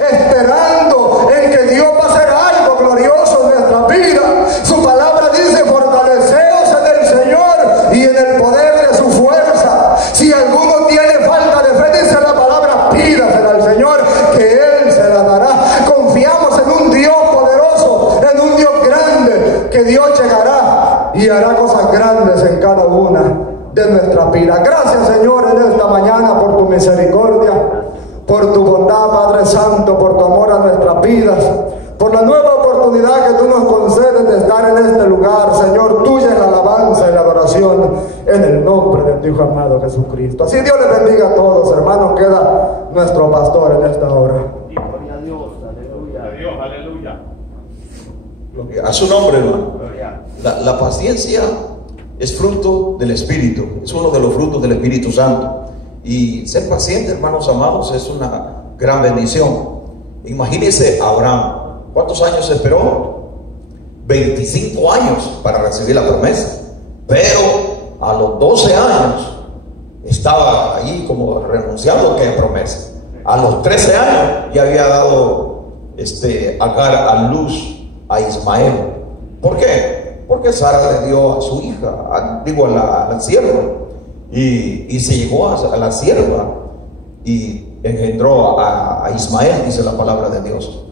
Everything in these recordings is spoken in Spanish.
esperando en que Dios va a hacer algo glorioso en nuestra vida. Su palabra dice: fortaleceos en el Señor y en el poder de su fuerza. Si alguno tiene falta de fe, dice la palabra, pídasela al Señor, que Él se la dará. Confiamos en un Dios poderoso, en un Dios grande, que Dios llegará y hará cosas grandes en cada una de nuestras vidas. Gracias, Señor, en esta mañana por tu misericordia, por tu bondad, Padre Santo, por tu amor a nuestras vidas, por la nueva oportunidad que tú nos concedes de estar en este lugar. Señor, tuya es la alabanza y la adoración en el nombre de tu Hijo amado Jesucristo. Así Dios les bendiga a todos, hermanos. Queda nuestro pastor en esta hora. Gloria a Dios, aleluya. A Dios, aleluya. A su nombre, hermano. La paciencia es fruto del Espíritu, es uno de los frutos del Espíritu Santo. Y ser paciente, hermanos amados, es una gran bendición. Imagínense Abraham, ¿cuántos años esperó? 25 años para recibir la promesa. Pero a los 12 años estaba allí como renunciando a aquella promesa. A los 13 años ya había dado Agar a luz a Ismael. ¿Por qué? Porque Sara le dio a su hija, a la sierva, y se llevó a la sierva y engendró a Ismael, dice la palabra de Dios.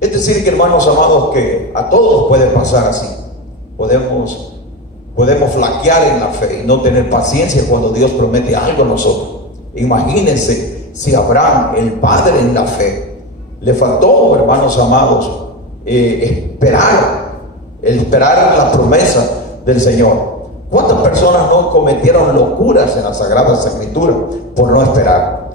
Es decir, que, hermanos amados, que a todos puede pasar así. Podemos flaquear en la fe y no tener paciencia cuando Dios promete algo a nosotros. Imagínense si Abraham, el padre en la fe, le faltó, hermanos amados, esperar la promesa del Señor. ¿Cuántas personas no cometieron locuras en las Sagradas Escrituras por no esperar?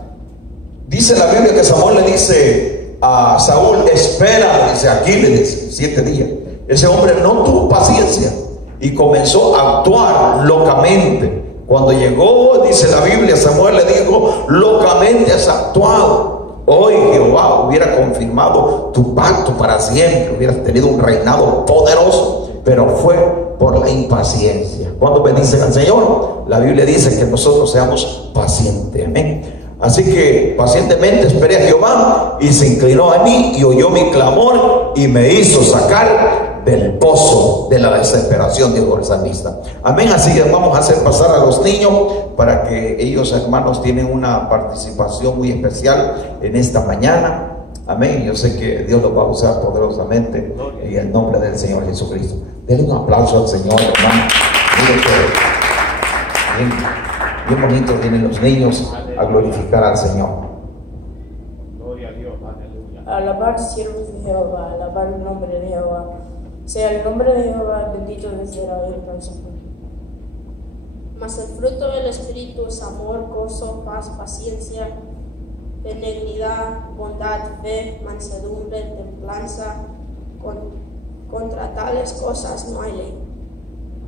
Dice la Biblia que Samuel le dice a Saúl: espera, dice, aquí le dice 7 días. Ese hombre no tuvo paciencia y comenzó a actuar locamente. Cuando llegó, dice la Biblia, Samuel le dijo: locamente has actuado. Hoy Jehová hubiera confirmado tu pacto para siempre, hubieras tenido un reinado poderoso, pero fue por la impaciencia. Cuando bendicen al Señor, la Biblia dice que nosotros seamos pacientes. Amén. Así que pacientemente esperé a Jehová y se inclinó a mí y oyó mi clamor y me hizo sacar del pozo de la desesperación, dijo el salmista. Amén. Así que vamos a hacer pasar a los niños para que ellos, hermanos, tienen una participación muy especial en esta mañana. Amén. Yo sé que Dios los va a usar poderosamente en el nombre del Señor Jesucristo. Denle un aplauso al Señor, hermano. Bien bonito vienen los niños a glorificar al Señor. Gloria a Dios, aleluya. Alabar siervos de Jehová, alabar el nombre de Jehová. Sea el nombre de Jehová bendito desde ahora y para siempre. Mas el fruto del Espíritu es amor, gozo, paz, paciencia, benignidad, bondad, fe, mansedumbre, templanza. Contra tales cosas no hay ley.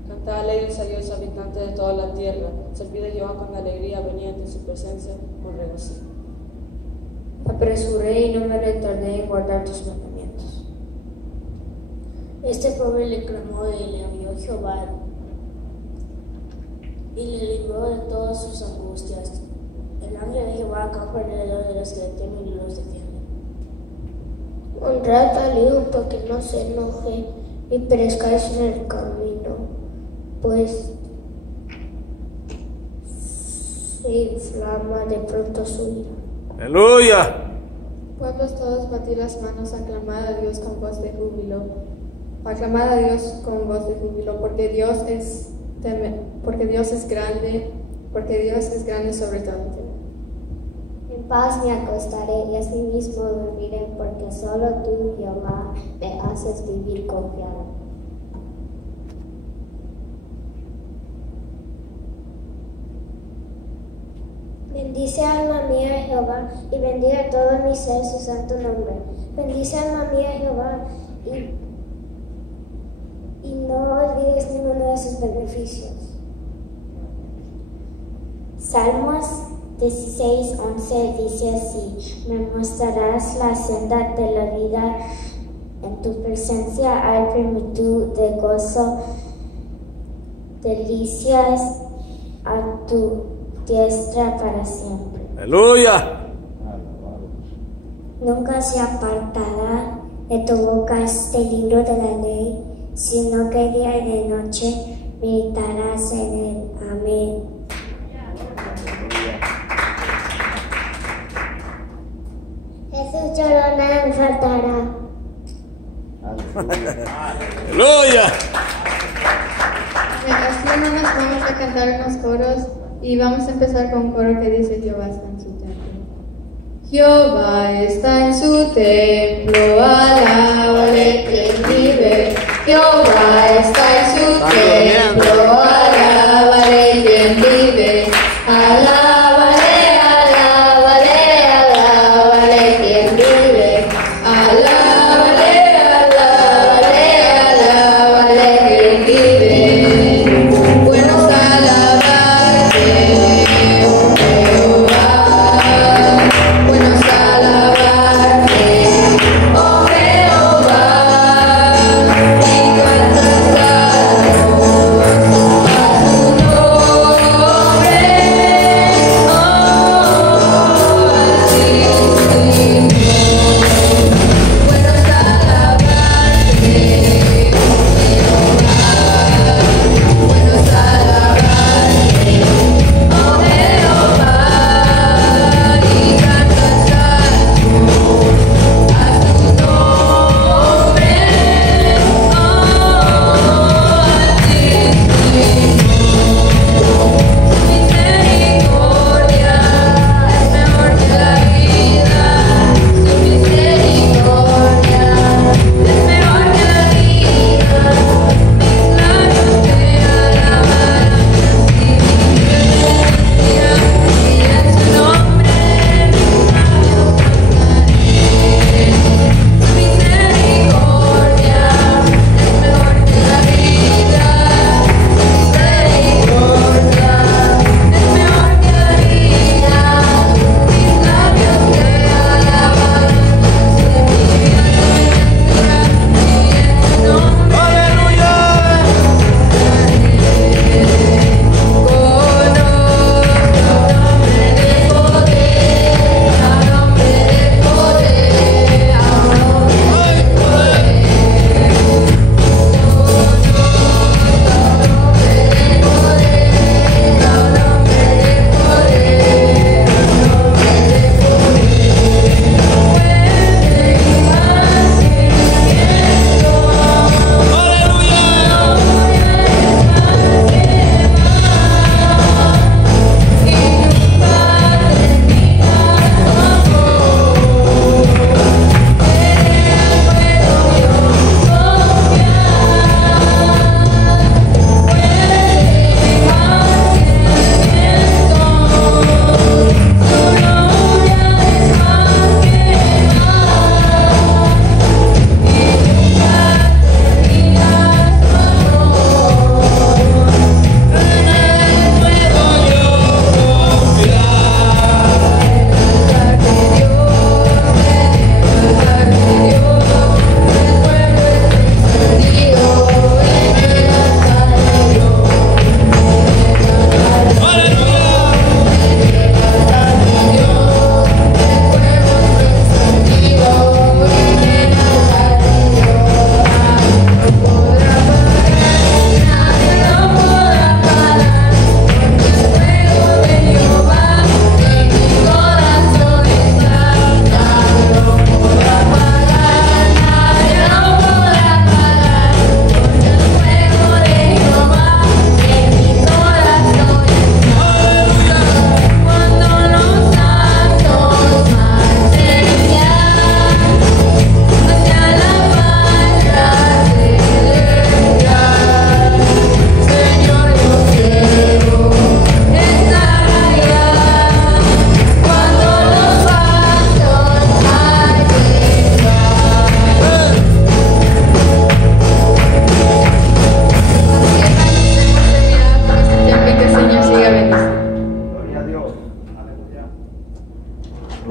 Cantad alegres a Dios, habitante de toda la tierra. Servid a Jehová con alegría, venid ante su presencia con regocijo. Apresuré y no me retardé en guardar tus mandamientos. Este pobre le clamó y le envió Jehová y le libró de todas sus angustias. El ángel de Jehová acampa alrededor de los que le temen y los defiende. Honrad al hijo para que no se enoje y perezcáis en el camino, pues se inflama de pronto su ira. Aleluya. Pueblos todos, batid las manos, aclamad a Dios con voz de júbilo. Aclamad a Dios con voz de júbilo, porque Dios es grande sobre todo. En paz me acostaré y asimismo dormiré, porque solo tú, Jehová, me haces vivir confiado. Bendice alma mía a Jehová, y bendiga todo mi ser su santo nombre. Bendice alma mía a Jehová, y no olvides ninguno de sus beneficios. Salmos 16:11 dice así: me mostrarás la senda de la vida, en tu presencia hay plenitud de gozo, delicias a tu diestra para siempre. Aleluya. Nunca se apartará de tu boca este libro de la ley, sino que día y de noche meditarás en él. Amén. Jesús lloró, nada me faltará. ¡Aleluya! Así, hermanos, vamos a cantar unos coros y vamos a empezar con un coro que dice: Jehová está en su templo. Jehová está en su templo, alábale quien vive. Jehová está en su templo, alábale quien vive. Alábale, alábale, alábale quien vive. Alábale, alábale, alábale quien vive. Bueno es alabarte, oh Jehová. Bueno es alabarte, oh Jehová. Y cantas salmos a su nombre,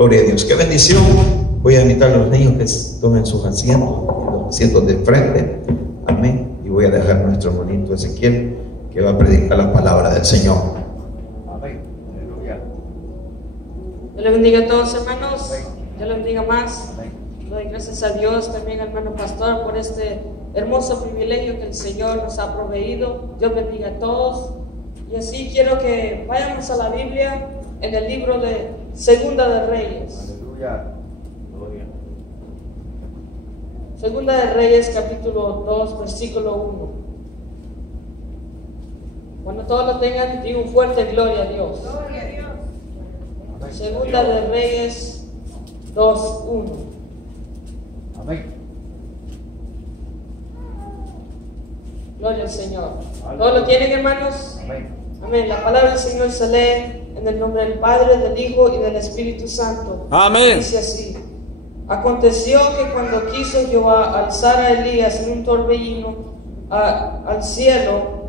Gloria a Dios. Qué bendición. Voy a invitar a los niños que tomen sus asientos, los asientos de frente. Amén. Y voy a dejar a nuestro bonito Ezequiel, que va a predicar la palabra del Señor. Amén. Aleluya. Dios les bendiga a todos, hermanos. Dios los bendiga más. Doy gracias a Dios también, hermano pastor, por este hermoso privilegio que el Señor nos ha proveído. Dios bendiga a todos. Y así quiero que vayamos a la Biblia en el libro de Segunda de Reyes. Aleluya. Gloria. Segunda de Reyes, capítulo 2, versículo 1. Cuando todos lo tengan, digo un fuerte gloria a Dios. Gloria a Dios. Segunda de Reyes 2, 1. Amén. Gloria al Señor. Aleluya. ¿Todos lo tienen, hermanos? Amén. Amén. La palabra del Señor se lee en el nombre del Padre, del Hijo y del Espíritu Santo. Amén. Dice así: aconteció que cuando quiso Jehová alzar a Elías en un torbellino al cielo,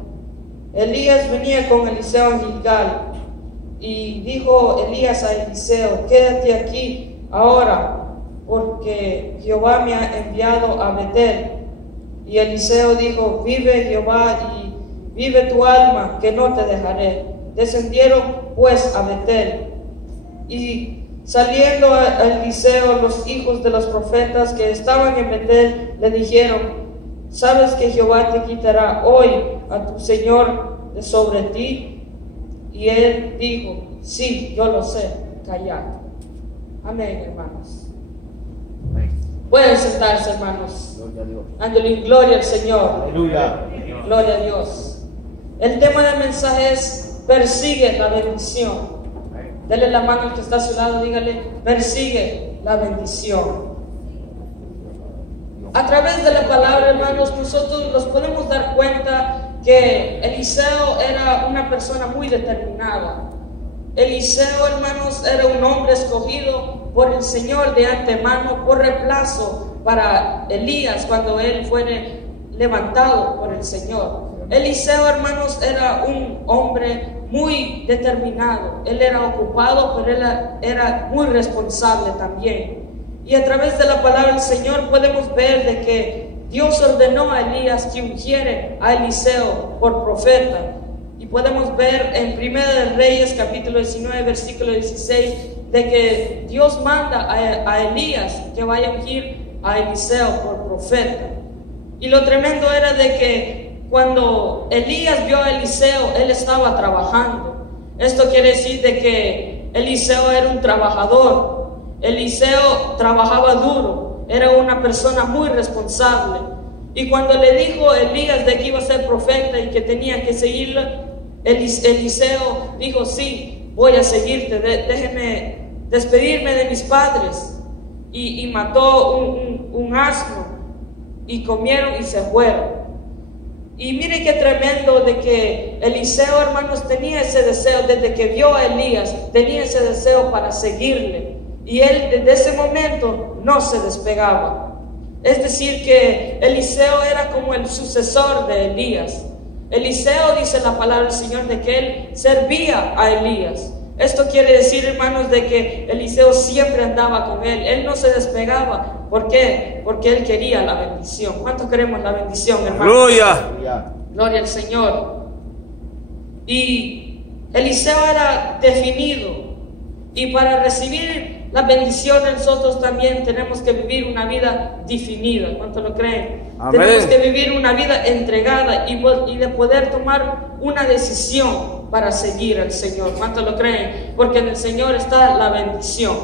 Elías venía con Eliseo en Gilgal. Y dijo Elías a Eliseo: quédate aquí ahora, porque Jehová me ha enviado a Betel. Y Eliseo dijo: vive Jehová y vive tu alma, que no te dejaré. Descendieron pues a Betel. Y saliendo a Eliseo, los hijos de los profetas que estaban en Betel le dijeron: ¿sabes que Jehová te quitará hoy a tu Señor de sobre ti? Y él dijo: sí, yo lo sé, callad. Amén, hermanos. Amén. Pueden sentarse, hermanos. Gloria a Dios. Dándole gloria al Señor. Aleluya. Gloria a Dios. El tema del mensaje es: persigue la bendición. Amén. Dele la mano al que está a su lado, dígale: persigue la bendición. A través de la palabra, hermanos, nosotros nos podemos dar cuenta que Eliseo era una persona muy determinada. Eliseo, hermanos, era un hombre escogido por el Señor de antemano por reemplazo para Elías cuando él fuere levantado por el Señor. Eliseo, hermanos, era un hombre muy determinado. Él era ocupado, pero él era muy responsable también. Y a través de la palabra del Señor podemos ver de que Dios ordenó a Elías que ungiere a Eliseo por profeta. Y podemos ver en Primera de Reyes, capítulo 19, versículo 16, de que Dios manda a Elías que vaya a ungir a Eliseo por profeta. Y lo tremendo era de que cuando Elías vio a Eliseo, él estaba trabajando. Esto quiere decir de que Eliseo era un trabajador. Eliseo trabajaba duro, era una persona muy responsable. Y cuando le dijo Elías de que iba a ser profeta y que tenía que seguirlo, Eliseo dijo: sí, voy a seguirte, déjeme despedirme de mis padres. Y mató un asno y comieron y se fueron. Y mire qué tremendo de que Eliseo, hermanos, tenía ese deseo. Desde que vio a Elías, tenía ese deseo para seguirle. Y él desde ese momento no se despegaba. Es decir, que Eliseo era como el sucesor de Elías. Eliseo, dice la palabra del Señor, de que él servía a Elías. Esto quiere decir, hermanos, de que Eliseo siempre andaba con él. Él no se despegaba. ¿Por qué? Porque él quería la bendición. ¿Cuántos queremos la bendición, hermanos? Gloria. Gloria al Señor. Y Eliseo era definido. Y para recibir la bendición, nosotros también tenemos que vivir una vida definida. ¿Cuántos lo creen? Amén. Tenemos que vivir una vida entregada y de poder tomar una decisión para seguir al Señor. ¿Cuántos lo creen? Porque en el Señor está la bendición.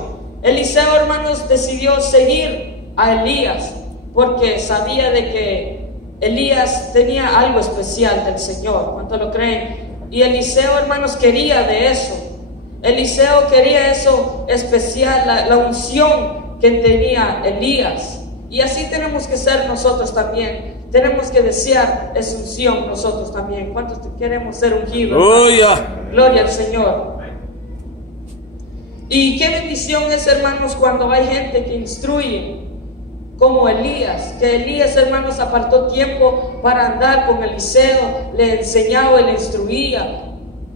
Eliseo, hermanos, decidió seguir a Elías porque sabía de que Elías tenía algo especial del Señor. ¿Cuántos lo creen? Y Eliseo, hermanos, quería de eso. Eliseo quería eso especial, la unción que tenía Elías. Y así tenemos que ser nosotros también. Tenemos que desear esa unción nosotros también. ¿Cuántos queremos ser ungidos? Gloria al Señor. Y qué bendición es, hermanos, cuando hay gente que instruye, como Elías. Que Elías, hermanos, apartó tiempo para andar con Eliseo, le enseñaba y le instruía.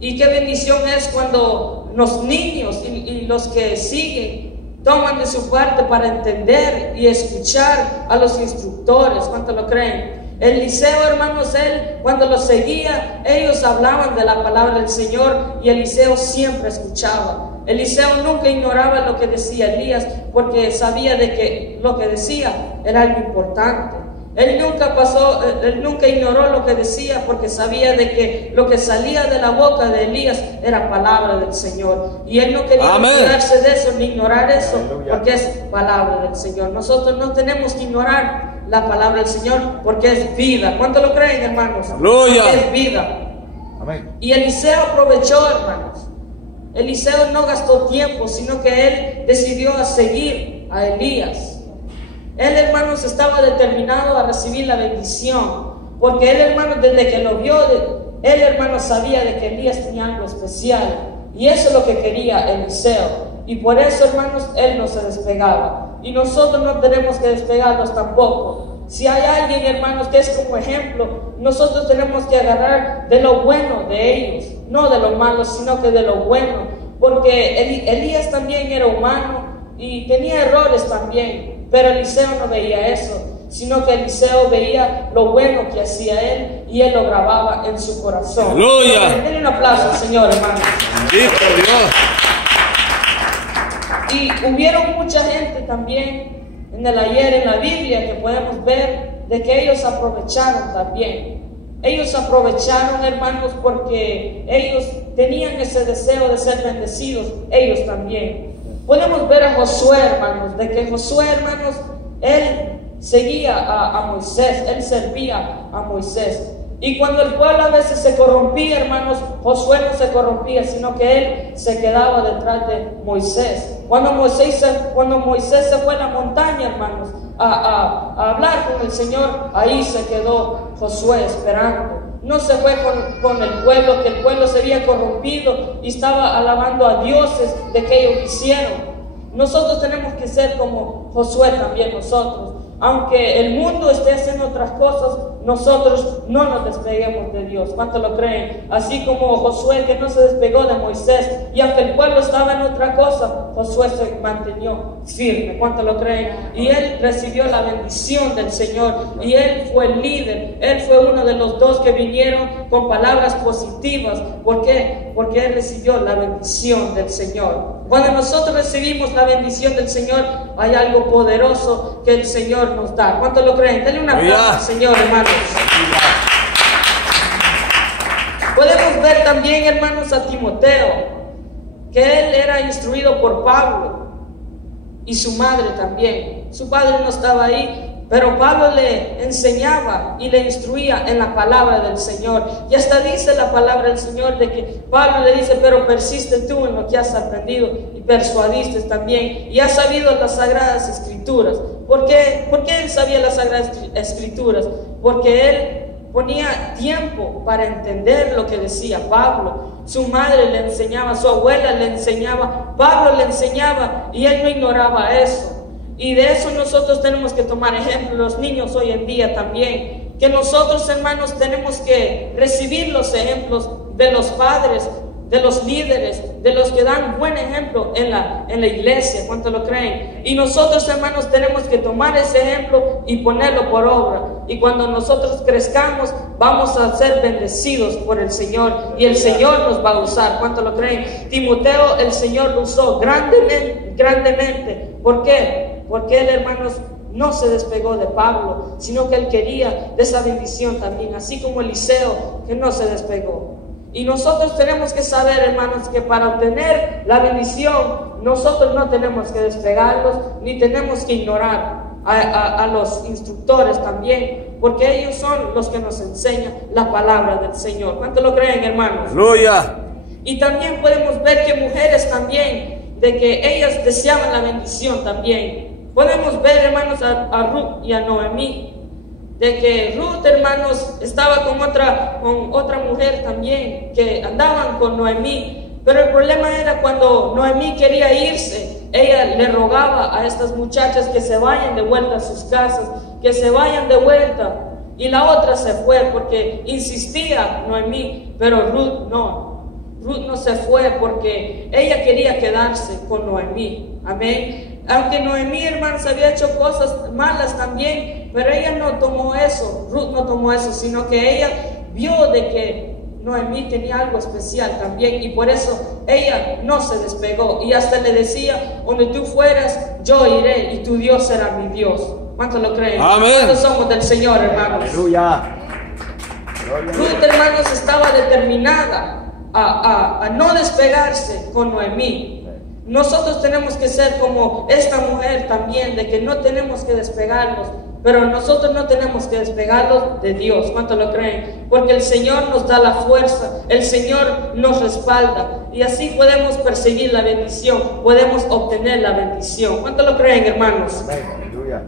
Y qué bendición es cuando los niños y los que siguen toman de su parte para entender y escuchar a los instructores. ¿Cuántos lo creen? Eliseo, hermanos, él cuando los seguía, ellos hablaban de la palabra del Señor y Eliseo siempre escuchaba. Eliseo nunca ignoraba lo que decía Elías, porque sabía de que lo que decía era algo importante. Él nunca ignoró lo que decía, porque sabía de que lo que salía de la boca de Elías era palabra del Señor. Y él no quería olvidarse de eso ni ignorar eso, porque es palabra del Señor. Nosotros no tenemos que ignorar la palabra del Señor, porque es vida. ¿Cuánto lo creen, hermanos? Aleluya. Es vida. Amén. Y Eliseo aprovechó, hermanos. Eliseo no gastó tiempo, sino que él decidió a seguir a Elías. Él, hermanos, estaba determinado a recibir la bendición, porque él, hermanos, desde que lo vio, él, hermanos, sabía de que Elías tenía algo especial, y eso es lo que quería Eliseo. Y por eso, hermanos, él no se despegaba, y nosotros no tenemos que despegarnos tampoco. Si hay alguien, hermanos, que es como ejemplo, nosotros tenemos que agarrar de lo bueno de ellos, no de lo malo, sino que de lo bueno, porque Elías también era humano y tenía errores también. Pero Eliseo no veía eso, sino que Eliseo veía lo bueno que hacía él, y él lo grababa en su corazón. ¡Aleluya! Denle un aplauso al Señor, hermanos. Bendito Dios. Y hubieron mucha gente también en el ayer en la Biblia que podemos ver de que ellos aprovecharon también. Ellos aprovecharon, hermanos, porque ellos tenían ese deseo de ser bendecidos, ellos también. Podemos ver a Josué, hermanos, de que Josué, hermanos, él seguía a Moisés, él servía a Moisés. Y cuando el pueblo a veces se corrompía, hermanos, Josué no se corrompía, sino que él se quedaba detrás de Moisés. Cuando Moisés se fue a la montaña, hermanos, a hablar con el Señor, ahí se quedó Josué esperando. No se fue con el pueblo, que el pueblo se había corrompido y estaba alabando a dioses de que ellos hicieron. Nosotros tenemos que ser como Josué también nosotros. Aunque el mundo esté haciendo otras cosas, nosotros no nos despeguemos de Dios. ¿Cuánto lo creen? Así como Josué, que no se despegó de Moisés, y aunque el pueblo estaba en otra cosa, Josué se mantenió firme. ¿Cuánto lo creen? Y él recibió la bendición del Señor, y él fue el líder. Él fue uno de los dos que vinieron con palabras positivas. ¿Por qué? Porque él recibió la bendición del Señor. Cuando nosotros recibimos la bendición del Señor, hay algo poderoso que el Señor nos da. ¿Cuánto lo creen? Denle una aplauso al Señor, hermanos. Podemos ver también, hermanos, a Timoteo, que él era instruido por Pablo y su madre también. Su padre no estaba ahí, pero Pablo le enseñaba y le instruía en la palabra del Señor. Y hasta dice la palabra del Señor de que Pablo le dice: pero persiste tú en lo que has aprendido y persuadiste también, y has sabido las Sagradas Escrituras. ¿Por qué él sabía las Sagradas Escrituras? Porque él ponía tiempo para entender lo que decía Pablo. Su madre le enseñaba, su abuela le enseñaba, Pablo le enseñaba, y él no ignoraba eso. Y de eso nosotros tenemos que tomar ejemplo, los niños hoy en día también, que nosotros, hermanos, tenemos que recibir los ejemplos de los padres, de los líderes, de los que dan buen ejemplo en la iglesia. ¿Cuánto lo creen? Y nosotros, hermanos, tenemos que tomar ese ejemplo y ponerlo por obra. Y cuando nosotros crezcamos, vamos a ser bendecidos por el Señor, y el Señor nos va a usar. ¿Cuánto lo creen? Timoteo, el Señor lo usó grandemente. ¿Por qué? Porque él, hermanos, no se despegó de Pablo, sino que él quería de esa bendición también, así como Eliseo, que no se despegó. Y nosotros tenemos que saber, hermanos, que para obtener la bendición, nosotros no tenemos que despegarlos, ni tenemos que ignorar a los instructores también, porque ellos son los que nos enseñan la palabra del Señor. ¿Cuánto lo creen, hermanos? ¡Aleluya! Y también podemos ver que mujeres también, de que ellas deseaban la bendición también. Podemos ver, hermanos, a Ruth y a Noemí, de que Ruth, hermanos, estaba con otra mujer también, que andaban con Noemí. Pero el problema era cuando Noemí quería irse, ella le rogaba a estas muchachas que se vayan de vuelta a sus casas, que se vayan de vuelta. Y la otra se fue porque insistía Noemí, pero Ruth no. Ruth no se fue porque ella quería quedarse con Noemí. Amén. Aunque Noemí, hermanos, había hecho cosas malas también, pero ella no tomó eso. Ruth no tomó eso, sino que ella vio de que Noemí tenía algo especial también, y por eso ella no se despegó, y hasta le decía: donde tú fueras, yo iré, y tu Dios será mi Dios. ¿Cuántos lo creen? Amén. ¿Cuántos somos del Señor, hermanos? Aleluya. Ruth, hermanos, estaba determinada a no despegarse con Noemí. Nosotros tenemos que ser como esta mujer también, de que no tenemos que despegarnos, pero nosotros no tenemos que despegarnos de Dios. ¿Cuántos lo creen? Porque el Señor nos da la fuerza, el Señor nos respalda, y así podemos perseguir la bendición, podemos obtener la bendición. ¿Cuántos lo creen, hermanos? Aleluya.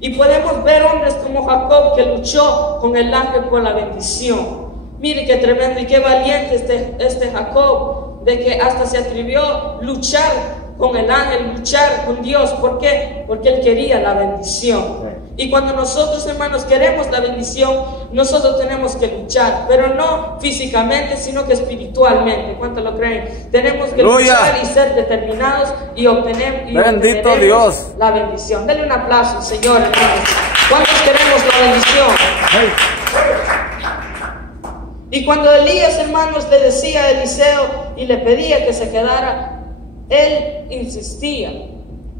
Y podemos ver hombres como Jacob, que luchó con el ángel por la bendición. Mire qué tremendo y qué valiente este Jacob, de que hasta se atrevió a luchar con el ángel, luchar con Dios. ¿Por qué? Porque él quería la bendición. Y cuando nosotros, hermanos, queremos la bendición, nosotros tenemos que luchar, pero no físicamente, sino que espiritualmente. ¿Cuántos lo creen? Tenemos que luchar y ser determinados y obtener Bendito Dios. La bendición. Denle un aplauso, Señor, hermanos. ¿Cuántos queremos la bendición? Y cuando Elías, hermanos, le decía a Eliseo y le pedía que se quedara, él insistía.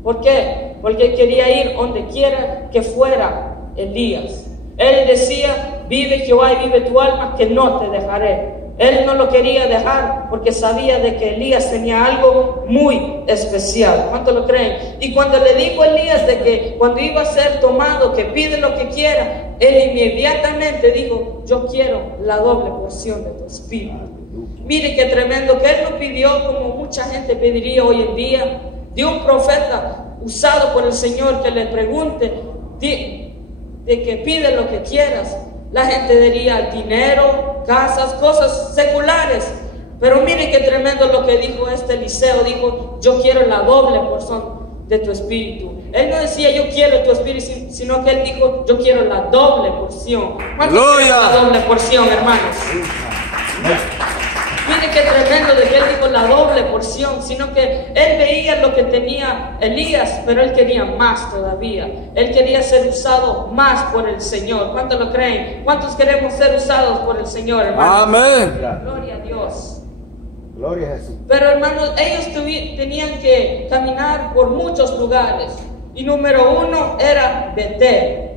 ¿Por qué? Porque él quería ir donde quiera que fuera Elías. Él decía: vive Jehová y vive tu alma, que no te dejaré. Él no lo quería dejar porque sabía de que Elías tenía algo muy especial. ¿Cuántos lo creen? Y cuando le dijo a Elías de que cuando iba a ser tomado, que pide lo que quiera, él inmediatamente dijo: yo quiero la doble porción de tu espíritu. Mire qué tremendo, que él no pidió como mucha gente pediría hoy en día, de un profeta usado por el Señor que le pregunte de que pide lo que quieras. La gente diría dinero, casas, cosas seculares. Pero mire qué tremendo lo que dijo este Eliseo. Dijo: yo quiero la doble porción de tu espíritu. Él no decía: yo quiero tu espíritu, sino que él dijo: yo quiero la doble porción. ¿Cuántos quieren la doble porción, hermanos? Mire qué tremendo de que él dijo la doble porción, sino que él veía lo que tenía Elías, pero él quería más todavía. Él quería ser usado más por el Señor. ¿Cuántos lo creen? ¿Cuántos queremos ser usados por el Señor, hermanos? Amén. Gloria a Dios. Gloria a Jesús. Pero, hermanos, ellos tenían que caminar por muchos lugares. Y número uno era Betel.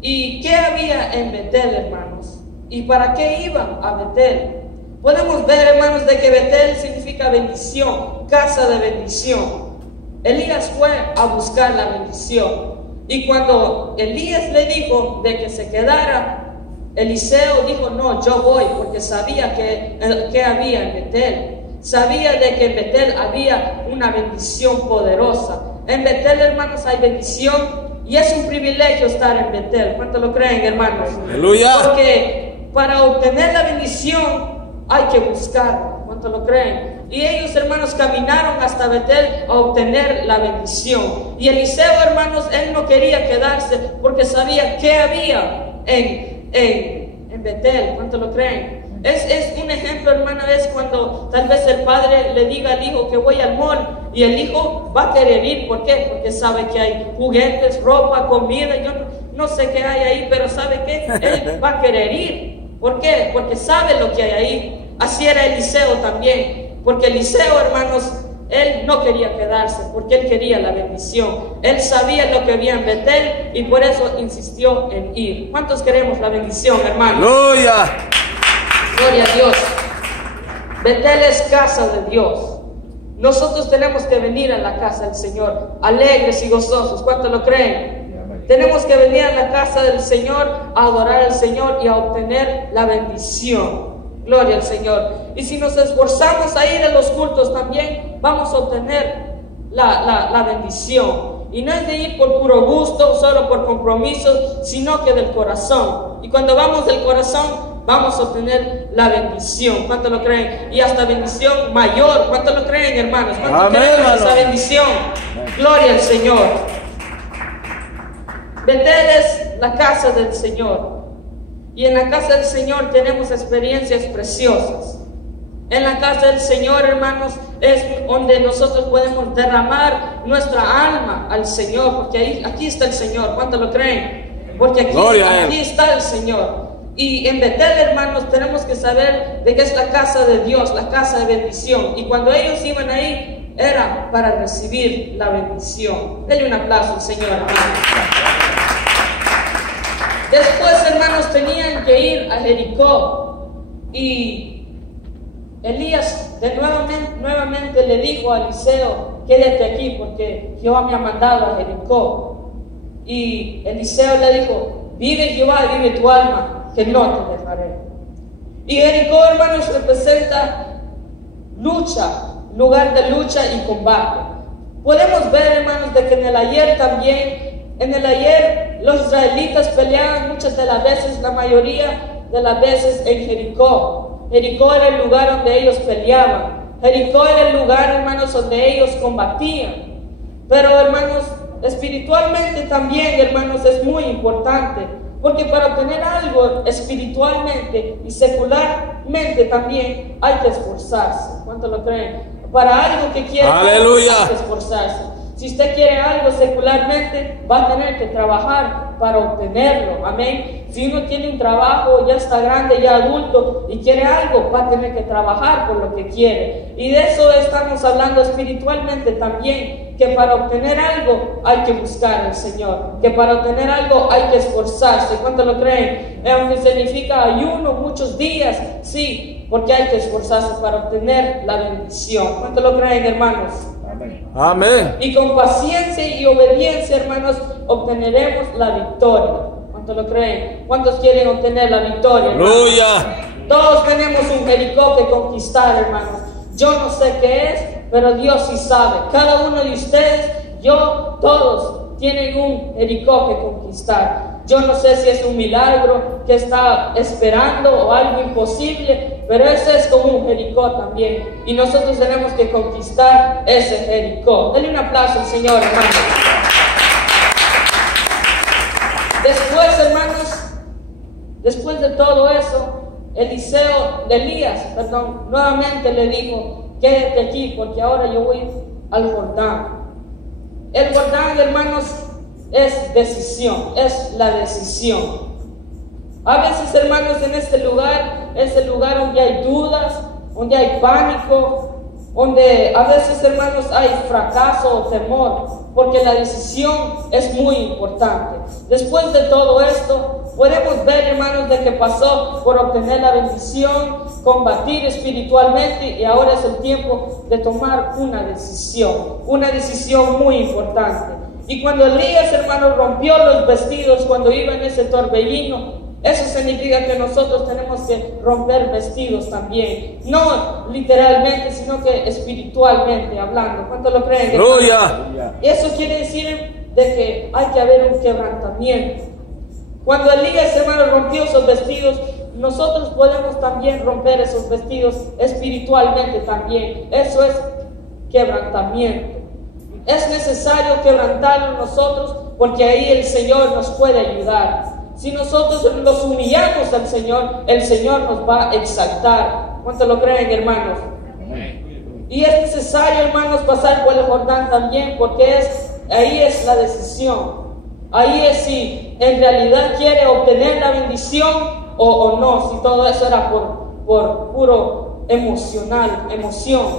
¿Y qué había en Betel, hermanos? ¿Y para qué iban a Betel? Podemos ver, hermanos, de que Betel significa bendición, casa de bendición. Elías fue a buscar la bendición. Y cuando Elías le dijo de que se quedara, Eliseo dijo: no, yo voy, porque sabía que había en Betel. Sabía de que en Betel había una bendición poderosa. En Betel, hermanos, hay bendición, y es un privilegio estar en Betel. ¿Cuántos lo creen, hermanos? Aleluya. Porque para obtener la bendición hay que buscar. ¿Cuántos lo creen? Y ellos, hermanos, caminaron hasta Betel a obtener la bendición. Y Eliseo, hermanos, él no quería quedarse porque sabía que había en Betel. ¿Cuántos lo creen? Es un ejemplo, hermano, es cuando tal vez el padre le diga al hijo que voy al mall, y el hijo va a querer ir. ¿Por qué? Porque sabe que hay juguetes, ropa, comida. Yo no sé qué hay ahí, pero sabe que él va a querer ir. ¿Por qué? Porque sabe lo que hay ahí. Así era Eliseo también, porque Eliseo, hermanos, él no quería quedarse, porque él quería la bendición. Él sabía lo que había en Betel y por eso insistió en ir. ¿Cuántos queremos la bendición, hermanos? Aleluya. Gloria a Dios. Betel es casa de Dios. Nosotros tenemos que venir a la casa del Señor alegres y gozosos. ¿Cuántos lo creen? Tenemos que venir a la casa del Señor a adorar al Señor y a obtener la bendición. Gloria al Señor. Y si nos esforzamos a ir a los cultos también, vamos a obtener la bendición. Y no es de ir por puro gusto, solo por compromiso, sino que del corazón. Y cuando vamos del corazón, vamos a obtener la bendición. ¿Cuántos lo creen? Y hasta bendición mayor. ¿Cuántos lo creen, hermanos? ¿Cuántos queremos esa bendición? Gloria al Señor. Betel es la casa del Señor. Y en la casa del Señor tenemos experiencias preciosas. En la casa del Señor, hermanos, es donde nosotros podemos derramar nuestra alma al Señor, porque aquí está el Señor. ¿Cuántos lo creen? Porque aquí está el Señor. Y en Betel, hermanos, tenemos que saber de que es la casa de Dios, la casa de bendición. Y cuando ellos iban ahí, era para recibir la bendición. Denle un aplauso al Señor, hermanos. Después, hermanos, tenían que ir a Jericó. Y Elías nuevamente le dijo a Eliseo: quédate aquí porque Jehová me ha mandado a Jericó. Y Eliseo le dijo: vive Jehová y vive tu alma, que no te dejaré. Y Jericó, hermanos, representa lucha, lugar de lucha y combate. Podemos ver, hermanos, de que en el ayer también, en el ayer los israelitas peleaban muchas de las veces, la mayoría de las veces en Jericó. Jericó era el lugar donde ellos peleaban. Jericó era el lugar, hermanos, donde ellos combatían. Pero, hermanos, espiritualmente también, hermanos, es muy importante. Porque para obtener algo espiritualmente y secularmente también hay que esforzarse. ¿Cuánto lo creen? Para algo que quiere, ¡aleluya!, hay que esforzarse. Si usted quiere algo secularmente, va a tener que trabajar para obtenerlo. Amén. Si uno tiene un trabajo, ya está grande, ya adulto, y quiere algo, va a tener que trabajar por lo que quiere. Y de eso estamos hablando espiritualmente también, que para obtener algo hay que buscar al Señor, que para obtener algo hay que esforzarse. ¿Cuánto lo creen? Aunque significa ayuno muchos días, sí, porque hay que esforzarse para obtener la bendición. ¿Cuánto lo creen, hermanos? Amén. Y con paciencia y obediencia, hermanos, obteneremos la victoria. ¿Cuántos lo creen? ¿Cuántos quieren obtener la victoria, hermanos? ¡Aleluya! Todos tenemos un Jericó que conquistar, hermanos. Yo no sé qué es, pero Dios sí sabe. Cada uno de ustedes, todos tienen un Jericó que conquistar. Yo no sé si es un milagro que está esperando o algo imposible, pero ese es como un Jericó también. Y nosotros tenemos que conquistar ese Jericó. Denle un aplauso al Señor, hermanos. Después de todo eso, Elías, nuevamente le dijo: quédate aquí porque ahora yo voy al Jordán. El Jordán, hermanos, es decisión, es la decisión. A veces, hermanos, en este lugar es el lugar donde hay dudas, donde hay pánico, donde a veces, hermanos, hay fracaso o temor, porque la decisión es muy importante. Después de todo esto, podemos ver, hermanos, de que pasó por obtener la bendición, combatir espiritualmente, y ahora es el tiempo de tomar una decisión muy importante. Y cuando Elías, hermanos, rompió los vestidos cuando iba en ese torbellino, eso significa que nosotros tenemos que romper vestidos también. No literalmente, sino que espiritualmente hablando. ¿Cuánto lo creen? ¡Aleluya! Eso quiere decir de que hay que haber un quebrantamiento. Cuando Elías, hermanos, rompió esos vestidos, nosotros podemos también romper esos vestidos espiritualmente también. Eso es quebrantamiento. Es necesario quebrantarlo nosotros, porque ahí el Señor nos puede ayudar. Si nosotros nos humillamos al Señor, el Señor nos va a exaltar. ¿Cuánto lo creen, hermanos? Y es necesario, hermanos, pasar por el Jordán también, porque ahí es la decisión. Ahí es si en realidad quiere obtener la bendición o no, si todo eso era por puro emoción.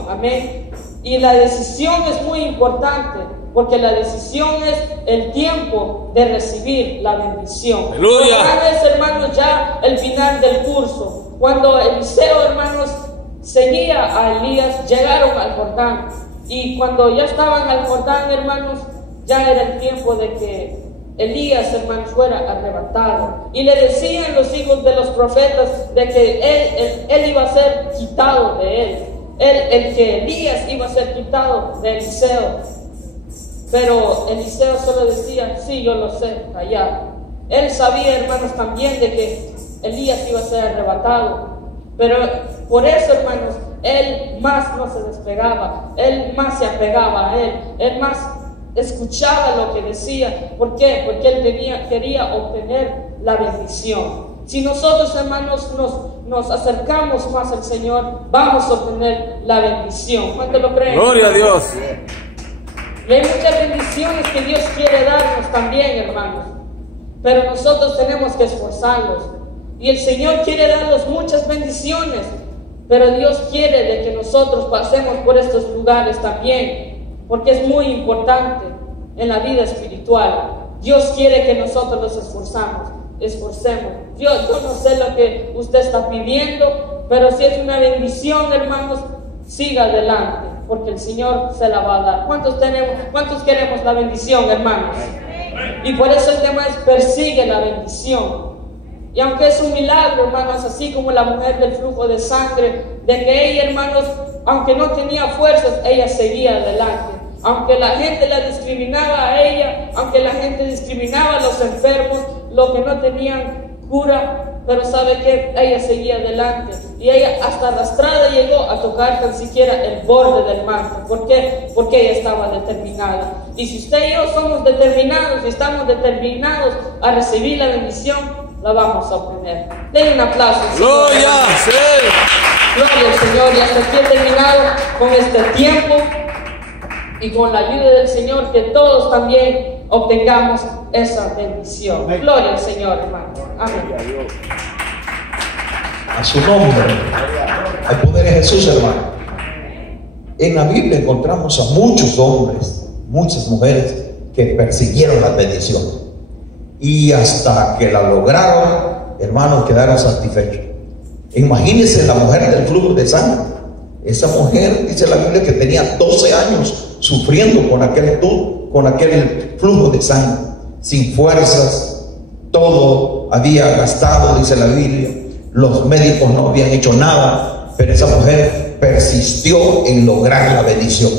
Amén. Y la decisión es muy importante, porque la decisión es el tiempo de recibir la bendición. ¡Aleluya! Una vez, hermanos, ya el final del curso, cuando Eliseo, hermanos, seguía a Elías, llegaron al Jordán. Y cuando ya estaban al Jordán, hermanos, ya era el tiempo de que Elías, hermanos, fuera arrebatado. Y le decían los hijos de los profetas de que él iba a ser quitado de él. El que Elías iba a ser quitado de Eliseo. Pero Eliseo solo decía: sí, yo lo sé, allá. Él sabía, hermanos, también de que Elías iba a ser arrebatado. Pero por eso, hermanos, él más no se despegaba, él más se apegaba a él más escuchaba lo que decía. ¿Por qué? Porque él quería obtener la bendición. Si nosotros, hermanos, nos acercamos más al Señor, vamos a obtener la bendición. ¿Cuánto lo creen? ¡Gloria a Dios! Y hay muchas bendiciones que Dios quiere darnos también, hermanos. Pero nosotros tenemos que esforzarnos. Y el Señor quiere darnos muchas bendiciones, pero Dios quiere de que nosotros pasemos por estos lugares también, porque es muy importante en la vida espiritual. Dios quiere que nosotros nos esforcemos. Yo no sé lo que usted está pidiendo, pero si es una bendición, hermanos, siga adelante, porque el Señor se la va a dar. ¿Cuántos queremos la bendición, hermanos? Y por eso el tema es persigue la bendición. Y aunque es un milagro, hermanos, así como la mujer del flujo de sangre, de que ella, hermanos, aunque no tenía fuerzas, ella seguía adelante. Aunque la gente la discriminaba a ella, aunque la gente discriminaba a los enfermos, los que no tenían cura, pero sabe que ella seguía adelante. Y ella hasta arrastrada llegó a tocar tan siquiera el borde del manto. ¿Por qué? Porque ella estaba determinada. Y si usted y yo somos determinados y estamos determinados a recibir la bendición, la vamos a obtener. Denle un aplauso. ¡Gloria! ¡Sí! Gloria al Señor. Y hasta aquí he terminado con este tiempo. Y con la ayuda del Señor, que todos también obtengamos esa bendición. Amén. Gloria al Señor, hermano. Amén. A su nombre. Hay poder en Jesús, hermano. En la Biblia encontramos a muchos hombres, muchas mujeres que persiguieron la bendición. Y hasta que la lograron, hermanos, quedaron satisfechos. Imagínense la mujer del flujo de sangre. Esa mujer, dice la Biblia, que tenía 12 años sufriendo con aquel flujo de sangre, sin fuerzas, todo había gastado, dice la Biblia, los médicos no habían hecho nada, pero esa mujer persistió en lograr la bendición.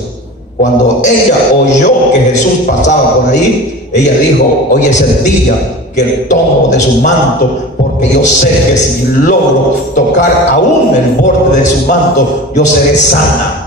Cuando ella oyó que Jesús pasaba por ahí, ella dijo: hoy es el día que tomo de su manto, porque yo sé que si logro tocar aún el borde de su manto, yo seré sana.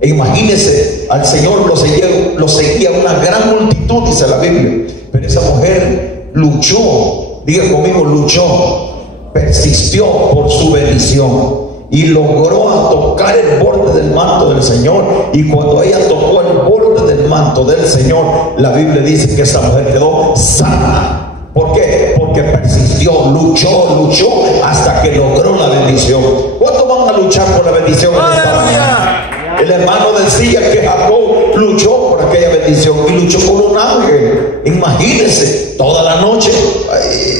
E imagínense, al Señor lo seguía una gran multitud, dice la Biblia, pero esa mujer luchó, diga conmigo, luchó, persistió por su bendición y logró tocar el borde del manto del Señor. Y cuando ella tocó el borde del manto del Señor, la Biblia dice que esa mujer quedó sana. ¿Por qué? Porque persistió, luchó hasta que logró la bendición. ¿Cuántos van a luchar por la bendición en esta mañana? El hermano decía que Jacob luchó por aquella bendición y luchó por un ángel. Imagínense, toda la noche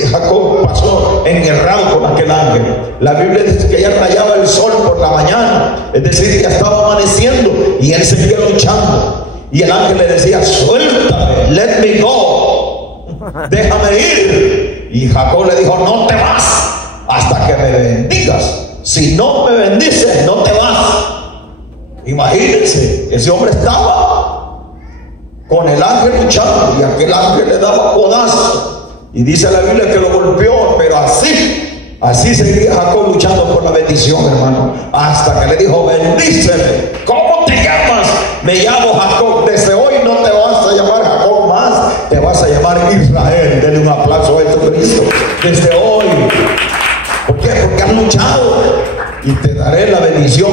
Jacob pasó enguerrado con aquel ángel. La Biblia dice que ya rayaba el sol por la mañana, es decir, que ya estaba amaneciendo y él seguía luchando. Y el ángel le decía: suéltame, let me go, déjame ir. Y Jacob le dijo: no te vas hasta que me bendigas. Si no me bendices, no te vas. Imagínense, ese hombre estaba con el ángel luchando y aquel ángel le daba codazo. Y dice la Biblia que lo golpeó, pero así seguía Jacob luchando por la bendición, hermano, hasta que le dijo: bendíceme. ¿Cómo te llamas? Me llamo Jacob. Desde hoy no te vas a llamar Jacob más, te vas a llamar Israel. Denle un aplauso a Jesucristo. Desde hoy. ¿Por qué? Porque has luchado y te daré la bendición